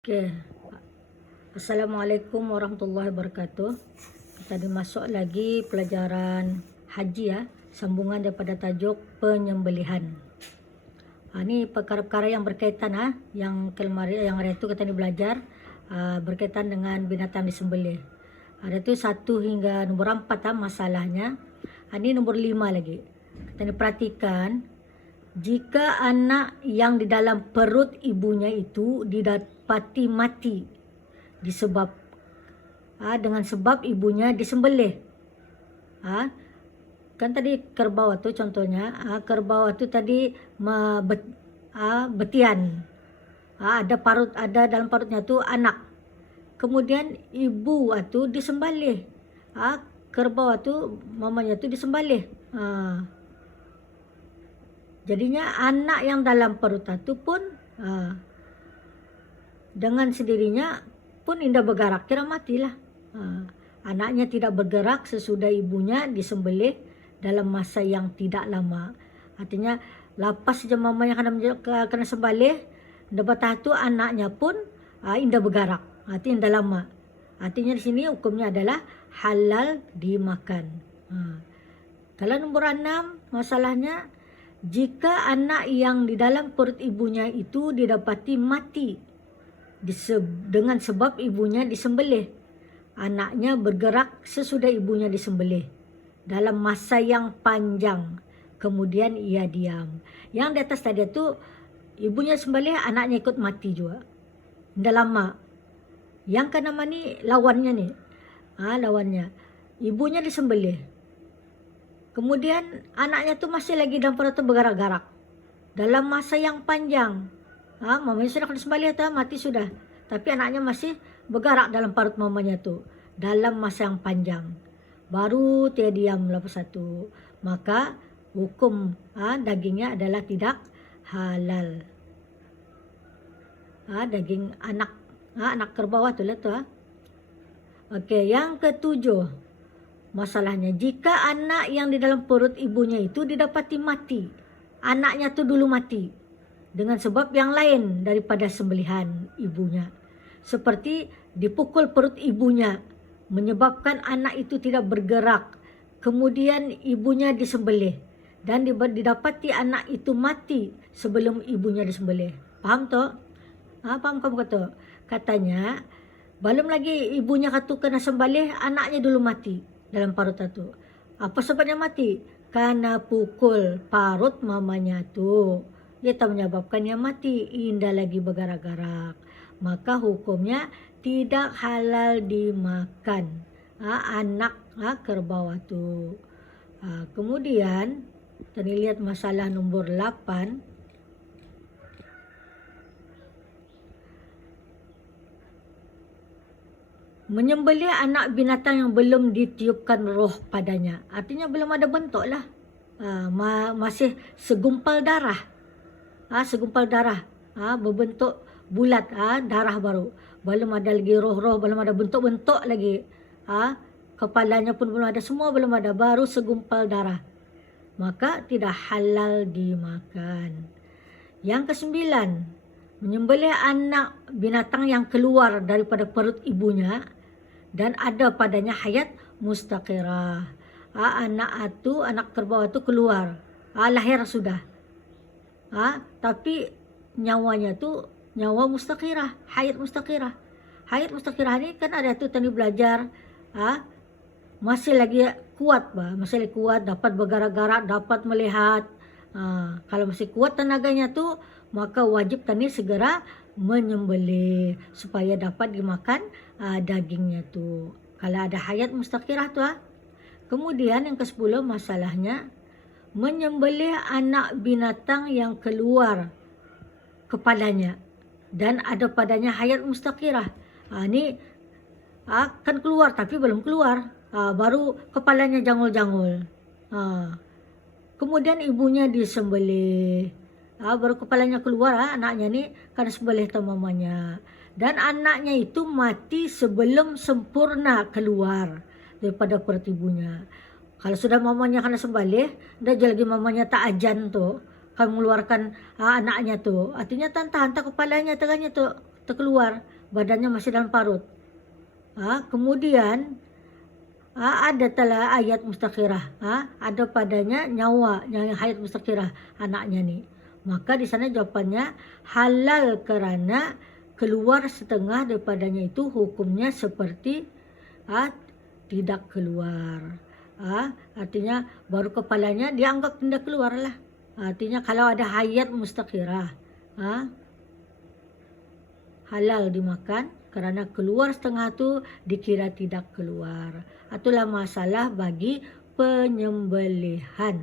Oke, Assalamualaikum warahmatullahi wabarakatuh. Kita dimasuk lagi pelajaran haji ya, sambungan daripada tajuk penyembelihan. Ini perkara-perkara yang berkaitan yang hari itu kita belajar berkaitan dengan binatang disembelih. Ada tu 1 hingga nombor 4 masalahnya. Ini nombor 5 lagi. Kita perhatikan, jika anak yang di dalam perut ibunya itu didapati mati dengan sebab ibunya disembelih. Kan tadi kerbau itu contohnya, kerbau itu tadi betian. Ada dalam parutnya tu anak. Kemudian ibu itu disembelih. Kerbau itu mamanya tu disembelih. Jadinya anak yang dalam perut itu pun dengan sendirinya pun indah bergerak, kira matilah. Anaknya tidak bergerak sesudah ibunya disembelih dalam masa yang tidak lama. Artinya lepas saja mamanya kena sembelih, dapat itu anaknya pun indah bergerak, artinya indah lama. Artinya di sini hukumnya adalah halal dimakan. Kalau nombor 6 masalahnya, jika anak yang di dalam perut ibunya itu didapati mati dengan sebab ibunya disembelih, anaknya bergerak sesudah ibunya disembelih dalam masa yang panjang, kemudian ia diam. Yang di atas tadi itu ibunya sembelih, anaknya ikut mati juga, dah lama. Yang keenam ni lawannya nih, lawannya ibunya disembelih, kemudian anaknya tu masih lagi dalam perut tu bergerak-gerak dalam masa yang panjang. Mamanya sudah kena sembelih tu mati sudah, tapi anaknya masih bergerak dalam perut mamanya tu dalam masa yang panjang, baru dia diam lepas satu, maka hukum dagingnya adalah tidak halal. Daging anak kerbau tu lah tu. Okey, yang ketujuh masalahnya, jika anak yang di dalam perut ibunya itu didapati mati, anaknya tu dulu mati dengan sebab yang lain daripada sembelihan ibunya, seperti dipukul perut ibunya menyebabkan anak itu tidak bergerak, kemudian ibunya disembelih dan didapati anak itu mati sebelum ibunya disembelih. Faham tu? Faham kamu kata? Katanya belum lagi ibunya kena sembelih, anaknya dulu mati dalam parut itu. Apa sebabnya mati? Karena pukul parut mamanya tu, dia tak menyebabkan dia mati, indah lagi bergerak-gerak, maka hukumnya tidak halal dimakan anak kerbau itu. Kemudian kita lihat masalah nombor 8. Menyembelih anak binatang yang belum ditiupkan roh padanya, artinya belum ada bentuk lah, masih segumpal darah, berbentuk bulat, darah baru, belum ada lagi roh-roh, belum ada bentuk-bentuk lagi, kepalanya pun belum ada, semua belum ada, baru segumpal darah, maka tidak halal dimakan. Yang ke-9, menyembelih anak binatang yang keluar daripada perut ibunya dan ada padanya hayat mustaqirah. Anak kerbau itu keluar, lahir sudah, tapi nyawanya tu nyawa mustaqirah, hayat mustaqirah. Hayat mustaqirah ni kan ada tu tadi belajar, masih lagi kuat, dapat bergerak-gerak, dapat melihat. Kalau masih kuat tenaganya tu, maka wajib tadi segera menyembelih supaya dapat dimakan dagingnya tu. Kalau ada hayat mustaqirah tu. Kemudian yang ke-10 masalahnya, menyembelih anak binatang yang keluar kepalanya dan ada padanya hayat mustaqirah. Ni kan keluar tapi belum keluar, baru kepalanya jangul-jangul. Kemudian ibunya disembelih, baru kepalanya keluar, anaknya ni kan sembelih tu mamanya, dan anaknya itu mati sebelum sempurna keluar daripada perut ibunya. Kalau sudah mamanya kena sembelih, dah lagi mamanya tak ajan tu, kan mengeluarkan anaknya tu, artinya tahan kepalanya tengahnya tu terkeluar, badannya masih dalam parut. Kemudian ada telah ayat mustakhirah, ada padanya nyawa yang hayat mustakhirah anaknya nih. Maka di sana jawabannya halal kerana keluar setengah daripadanya itu hukumnya seperti tidak keluar. Artinya baru kepalanya dianggap tidak keluar lah. Artinya kalau ada hayat mustakhirah, halal dimakan kerana keluar setengah tu dikira tidak keluar. Itulah masalah bagi penyembelihan.